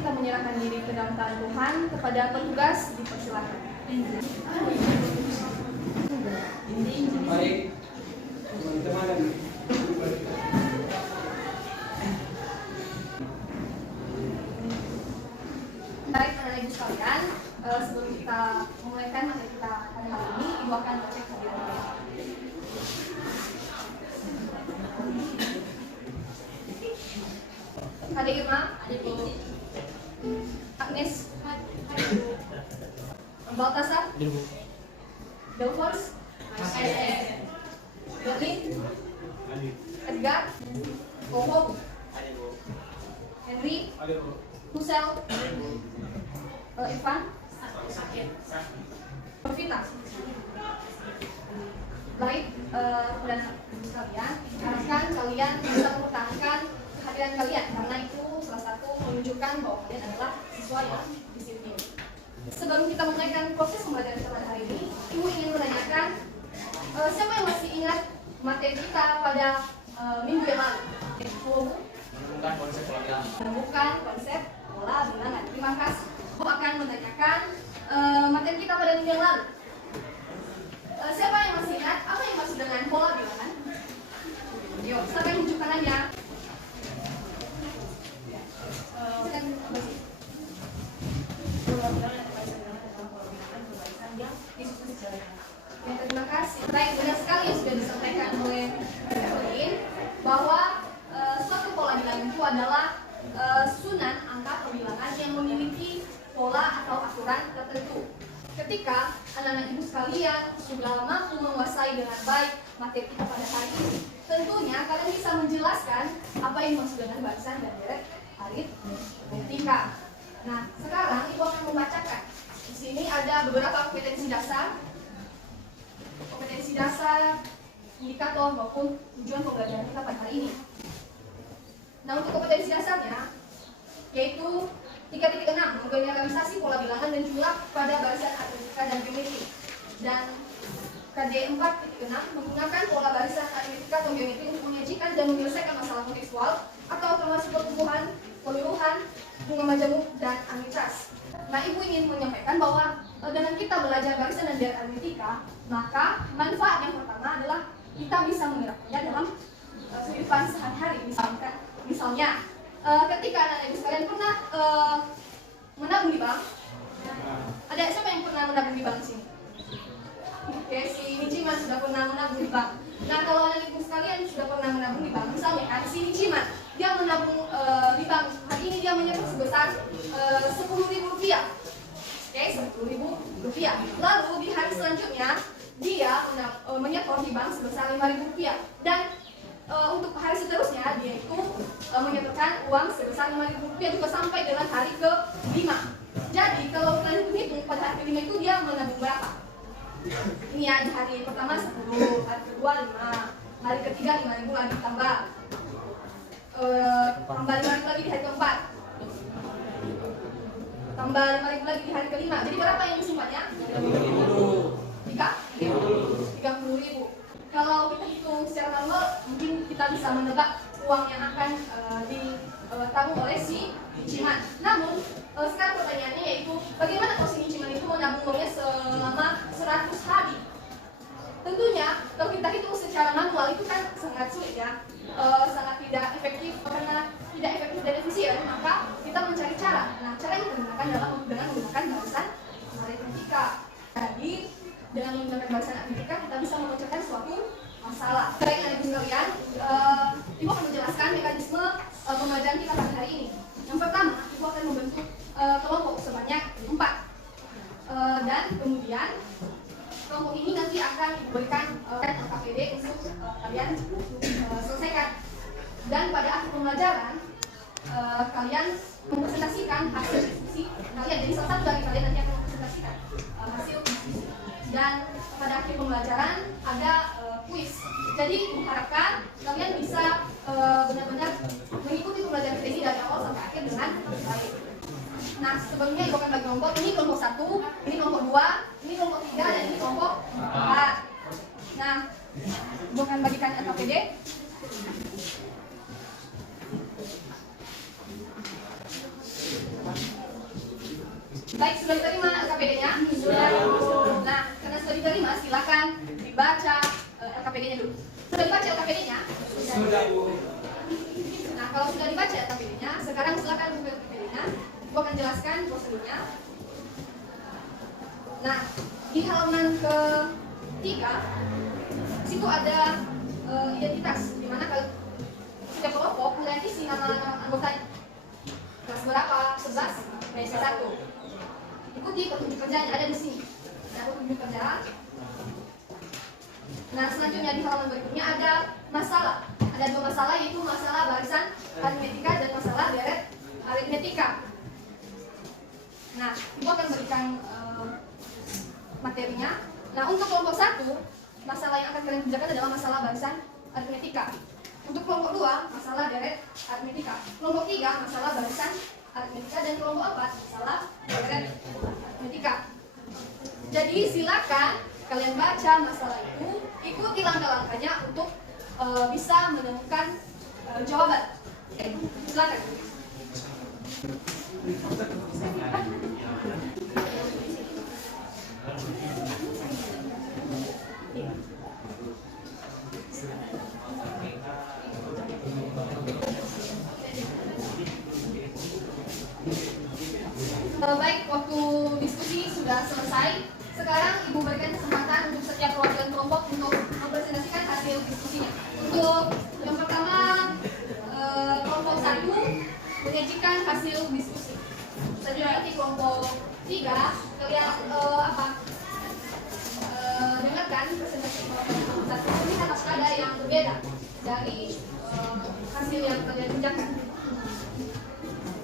kita menyerahkan diri ke dalam tangan Tuhan. Kepada petugas dipersilakan. Baik, teman-teman. Baik, anak ibu sekalian, sebelum kita memulaikan materi kita pada hari ini, ibu akan cek video. Adik Irma, Ibu Agnes, Baltasar, Delfors, Berlin, Edgar, Bobo, Henry, Husel, Irfan, Pevita. Baik, dan ibu sekalian, harapkan kalian bisa mempertahankan kehadiran kalian karena itu salah satu menunjukkan bahwa kalian adalah siswa yang disiplin. Sebelum kita memulaikan proses pembelajaran kita pada hari ini, ibu ingin menanyakan siapa yang masih ingat materi kita pada minggu yang lalu? Menemukan konsep pola bilangan. Menemukan konsep pola bilangan. Terima kasih. Ibu akan menanyakan materi kita pada minggu yang lalu. Siapa yang masih ingat apa yang maksud dengan pola bilangan? Yuk, siapa yang tunjuk tangannya? Terima kasih. Baik, benar sekali yang sudah disampaikan oleh Berlin bahwa suatu pola bilangan itu adalah susunan angka perbilangan yang memiliki pola atau aturan tertentu. Ketika anak-anak ibu sekalian sudah mampu menguasai dengan baik materi kita pada hari ini, tentunya kalian bisa menjelaskan apa yang dimaksud dengan barisan dan deret aritmetika. Nah, sekarang ibu akan membacakan. Di sini ada beberapa kompetensi dasar, indikator maupun tujuan pembelajaran kita pada hari ini. Nah, untuk kompetensi dasarnya yaitu 3.6 menggeneralisasi pola bilangan dan jumlah pada barisan aritmetika dan geometri. Dan KD 4.6 menggunakan pola barisan aritmetika atau geometri untuk menyajikan dan menyelesaikan masalah kontekstual atau termasuk pertumbuhan, peluruhan, bunga majemuk, dan arbitrase. Nah, ibu ingin menyampaikan bahwa dengan kita belajar barisan dan deret aritmetika, maka manfaat yang pertama adalah kita bisa menerapkannya dalam kehidupan sehari-hari. Misalnya, ketika anak-anak ibu sekalian pernah menabung di bank, ada siapa yang pernah menabung di bank di sini? Oke, si Niciman sudah pernah menabung di bank. Nah, kalau anak ibu sekalian sudah pernah menabung di bank, misalnya kan si Niciman dia menabung di bank, hari ini dia menyetor sebesar Rp10.000. Oke, Rp10.000. Lalu di hari selanjutnya dia menyetor di bank sebesar Rp5.000. Dan untuk hari seterusnya dia itu menyetorkan uang sebesar Rp5.000 juga sampai dengan hari ke-5. Jadi kalau kalian hitung pada hari ke-5 itu dia menabung berapa? Ini ya, di hari pertama 10, hari kedua 5, hari ketiga Rp5.000 lagi tambah 5.000 lagi di hari keempat, tambah 5.000 lagi di hari ke-5. Jadi berapa yang disimpannya? 30.000. Kalau kita hitung secara manual, mungkin kita bisa menebak uang yang akan ditanggung oleh si Niciman. Namun sekarang pertanyaannya yaitu bagaimana kalau si Niciman itu menabung uangnya selama 100 hari? Tentunya kalau kita hitung secara manual itu kan sangat sulit ya, sangat tidak efektif. Karena tidak efektif dan efisien, maka kita mencari cara. Nah, cara yang kita gunakan adalah dengan menggunakan barisan aritmetika. Jadi dengan menggunakan barisan aritmetika kita bisa memecahkan suatu masalah. Baik, anak ibu sekalian, ibu akan menjelaskan mekanisme pembelajaran kita pada hari ini. Yang pertama, ibu akan membentuk kelompok sebanyak 4, dan kemudian kelompok ini nanti akan diberikan KPD untuk kalian selesaikan. Dan pada akhir pembelajaran kalian mempresentasikan hasil diskusi kalian. Jadi salah satu dari kalian nanti akan mempresentasikan hasil diskusi. Dan pada akhir pembelajaran ada kuis. Jadi diharapkan kalian bisa benar-benar mengikuti pembelajaran kita ini dari awal sampai akhir dengan baik. Nah, sebelumnya ibu akan bagi kelompok. Ini kelompok 1, ini kelompok 2, ini kelompok 3, dan ini kelompok 4. Nah, ibu akan bagikan KPD. Baik, sudah diterima LKPD-nya? Sudah. Nah, karena sudah diterima, silakan dibaca LKPD-nya dulu. Sudah dibaca LKPD-nya? Sudah, Bu. Nah, kalau sudah dibaca LKPD-nya, sekarang silakan buka LKPD-nya. Gua akan jelaskan prosedurnya. Nah, di halaman ke-3, situ ada identitas, di mana kalau setiap kelompok mulai isi nama anggotanya. Kelas berapa? 11, BC 1. Ikuti petunjuk kerjanya, ada di sini. Ada petunjuk kerja. Nah, selanjutnya di halaman berikutnya ada masalah. Ada 2 masalah, yaitu masalah barisan aritmetika dan masalah deret aritmetika. Nah, ibu akan berikan materinya. Nah, untuk kelompok 1, masalah yang akan kalian kerjakan adalah masalah barisan aritmetika. Untuk kelompok 2, masalah deret aritmetika. Kelompok 3, masalah barisan aritmetika. Dan kelompok 4, masalah deret aritmetika. Jadi silakan kalian baca masalah itu, ikuti langkah-langkahnya untuk bisa menemukan jawaban. Oke, silakan. Baik, waktu diskusi sudah selesai. Sekarang ibu berikan kesempatan untuk setiap perwakilan kelompok untuk mempresentasikan hasil diskusinya. Untuk yang pertama, kelompok 1 menyajikan hasil diskusi. Selanjutnya di kelompok 3, kalian dengarkan presentasi kelompok 1. Lihat apakah ada yang berbeda dari hasil yang kalian kerjakan.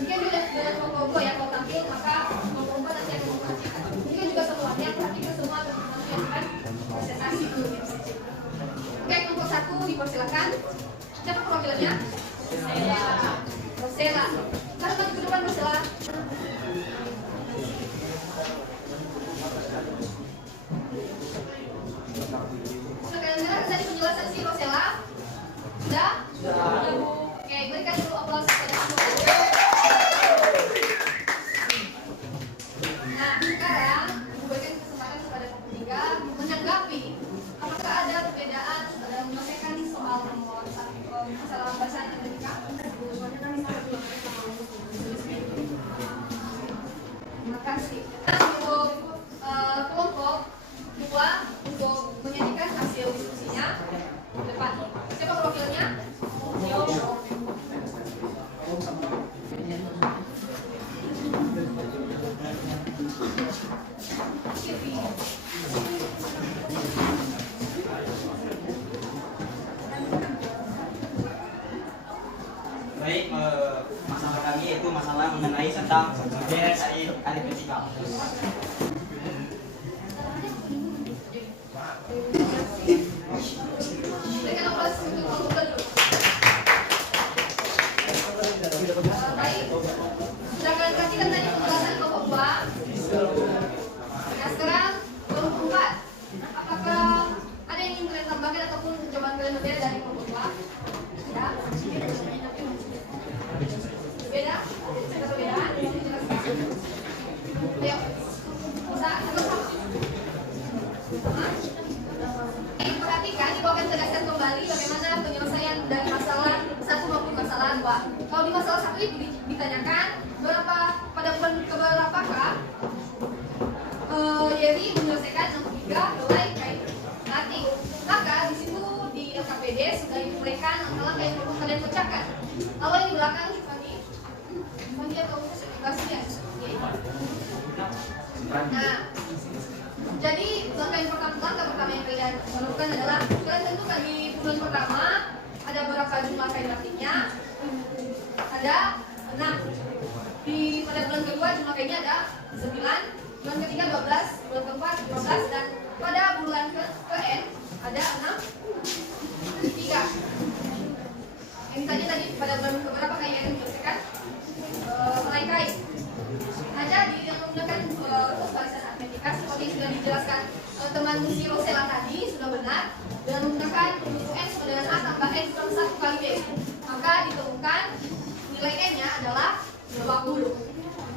Mungkin juga dengan kelompok 2 yang mau tampil, maka kelompok 4 nanti akan memperhatikan. Mungkin juga semuanya perhatikan semua teman-teman yang akan presentasi dulu. Oke, kelompok 1 dipersilakan. Siapa perwakilannya? Rosela. Taruh maju ke depan, Rosela. Sudah kalian dengar tadi penjelasan si Rosela? Sudah? Sudah, Bu. Oke, berikan dulu aplaus kepada anggota. Nah, sekarang berikan kesempatan kepada kelompok 3 menanggapi apakah ada perbedaan dalam menyelesaikan soal nomor 1 masalah bahasa Indonesia. Terima kasih. Untuk kelompok 2 untuk menyajikan hasil diskusinya depan. Siapa perwakilannya? Baik, masalah kami itu masalah mengenai tentang deret aritmetika. Berikan aplaus untuk kelompok kedua. Baik, sudah kalian perhatikan tadi penjelasan kelompok 2. Nah, sekarang kelompok 4. Apakah ada yang ingin kalian tambahkan ataupun jawaban kalian berbeda dari kelompok 2? Ya. Beda? Ada perbedaan? Bisa dijelaskan? Ayo. Bisa? Sama-sama. Perhatikan, ibu akan tegaskan kembali bagaimana penyelesaian dari masalah 1 maupun masalah 2. Kalau di masalah 1 itu ditanyakan pada bulan keberapakah Yeri menyelesaikan nomor 3 helai kain batik. Maka di situ di LKPD sudah diberikan langkah-langkah yang perlu kalian kerjakan. Lalu yang di belakang Fandi atau Bastian. Nah, jadi langkah pertama yang kalian lakukan adalah kalian tentukan di bulan pertama ada berapa jumlah kain batiknya. Ada 6. Pada bulan kedua jumlah kainnya ada 9. Bulan ketiga 12, bulan keempat 12, dan pada bulan ke-N ada 3. Yang tadi pada bulan keberapa kalian akan menyelesaikan helai kain. Ada dengan menggunakan rumus barisan aritmetika seperti yang sudah dijelaskan teman si Rosela tadi sudah benar, dengan menggunakan rumus UN sama dengan A tambah N kurang 1 kali B. Maka ditemukan nilai N-nya adalah 20.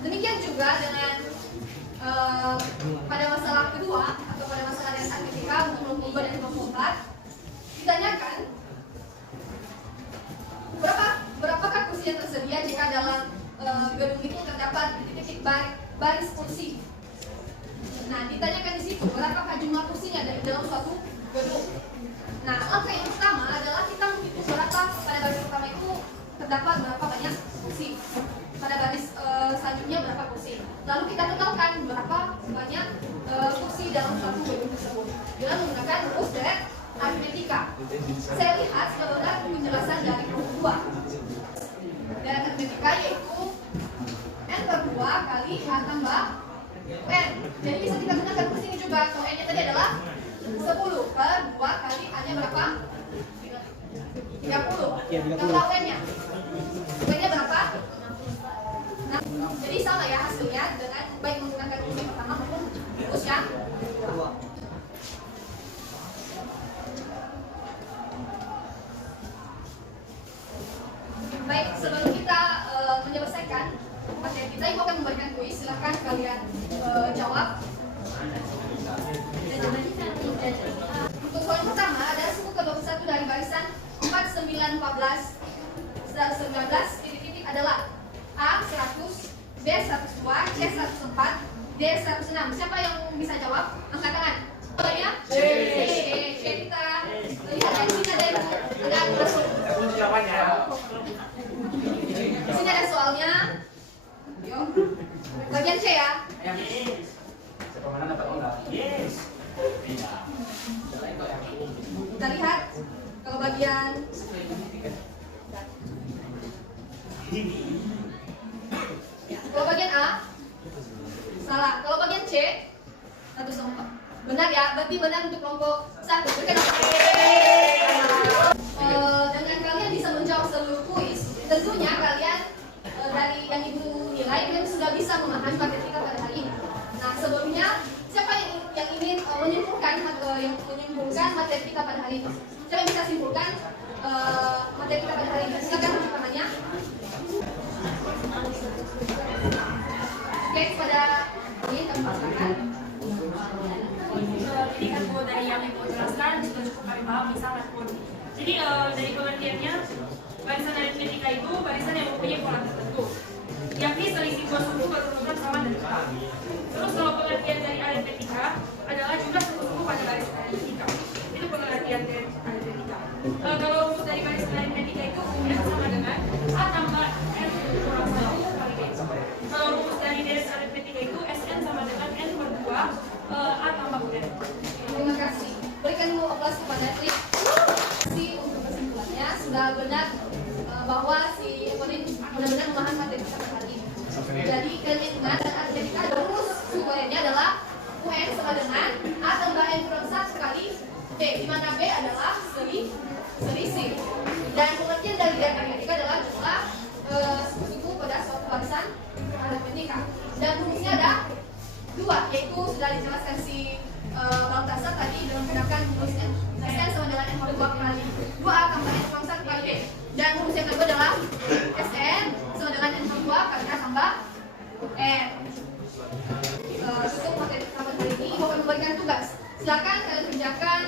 Demikian juga dengan pada masalah kedua atau pada masalah dasar aritmetika untuk kelompok 2 dan kelompok 4 ditanyakan berapakah kursi yang tersedia jika dalam gedung itu terdapat titik-titik baris kursi. Nah, ditanyakan di situ berapakah jumlah kursinya dalam suatu gedung. Nah, langkah yang pertama adalah kita menghitung berapa pada baris pertama itu terdapat berapa banyak kursi, pada baris selanjutnya berapa kursi. Lalu kita totalkan berapa banyak kursi dalam suatu gedung tersebut dengan menggunakan rumus dari aritmetika. Saya lihat sebenarnya penjelasan dari kelompok 2 dari aritmetika yaitu n/2 kali a tambah n. Jadi bisa kita gunakan kursi ini juga. Kalau n nya tadi adalah 10 per 2 kali a nya berapa? 30. Kalau n nya berapa? Nah, jadi sama ya hasilnya dengan baik menggunakan rumus yang pertama maupun rumus yang kedua. Baik, sebelum kita menyelesaikan materi kita, Ibu akan memberikan kuis. Silahkan kalian jawab. Untuk soal pertama ada suku ke-21 dari barisan 4, 9, 14, 19 titik-titik adalah A 100, B 102, C 104, D 106. Siapa yang bisa jawab? Angkat tangan. Soalnya C. Kita lihat di sini ada masuk. Di sini ada soalnya. Yuk. Bagian C ya. Siapa mana dapat enggak? Yes. Kita lihat kalau bagian kalau bagian A salah. Kalau bagian C 104. Benar ya, berarti benar untuk kelompok 1. Berikan dengan kalian bisa menjawab seluruh kuis, tentunya kalian dari yang Ibu nilai kalian sudah bisa memahami materi kita pada hari ini. Nah, sebelumnya siapa yang ingin menyimpulkan materi kita pada hari ini? Siapa yang bisa simpulkan materi kita pada hari ini? Silakan pertanyaannya. Oke, kepada ini kami persilakan. Jadi kan dari yang Ibu jelaskan sudah cukup kami paham misalnya pun. Jadi dari pengertiannya barisan aritmetika itu barisan yang mempunyai pola tertentu, yakni selisih dua suku berurutan sama dan dekat. Terus kalau pengertian dari aritmetika adalah jumlah suku-suku pada barisan aritmetika. Itu pengertian dari aritmetika. Kalau rumus dari barisan aritmetika itu n sama dengan a tambah n kurang 1 kali b. Kalau rumus dari barisan aritmetika itu Sn sama dengan n per 2 A tambah UN. Terima kasih. Berikan dulu aplaus kepada Trik. Terima kasih untuk kesimpulannya. Sudah benar bahwa si Evelyn benar-benar memahami materi kita hari ini. Jadi kalian ingat dan aritmetika rumus sumbernya adalah UN sama dengan A tambah N kurang 1 kali B, di mana B adalah selisih. Dan pengertian dari aritmetika adalah jumlah suku pada suatu barisan aritmetika. Dan rumusnya ada 2, yaitu sudah dijelaskan si Bang Tasar tadi dengan menggunakan rumus Sn sama dengan n per 2 kali 2A tambah n kurang 1 kali B. Dan rumus yang kedua adalah Sn sama dengan n per 2 kali A tambah n. Cukup materi kita hari ini. Ibu akan memberikan tugas. Silakan kalian kerjakan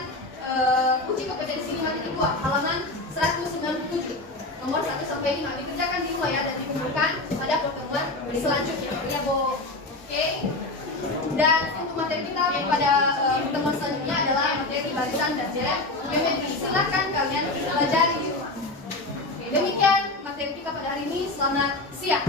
uji kompetensi materi 2 halaman 197 nomor 1 sampai 5. Dikerjakan di rumah ya dan dikumpulkan pada pertemuan selanjutnya. Ya, Bu. Oke. Dan untuk materi kita pada pertemuan selanjutnya adalah materi barisan dan deret geometri. Silakan kalian belajar di rumah. Oke, demikian materi kita pada hari ini. Selamat siang.